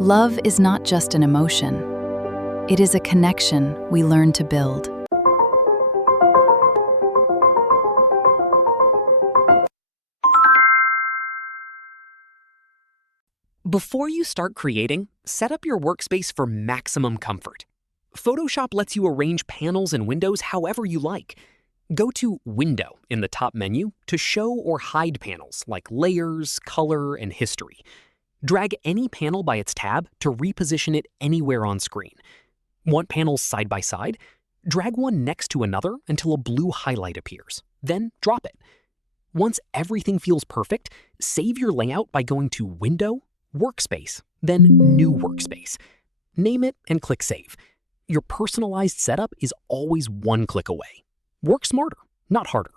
Love is not just an emotion. It is a connection we learn to build. Before you start creating, set up your workspace for maximum comfort. Photoshop lets you arrange panels and windows however you like. Go to Window in the top menu to show or hide panels like layers, color, and history. Drag any panel by its tab to reposition it anywhere on screen. Want panels side by side? Drag one next to another until a blue highlight appears, then drop it. Once everything feels perfect, save your layout by going to Window, Workspace, then New Workspace. Name it and click Save. Your personalized setup is always one click away. Work smarter, not harder.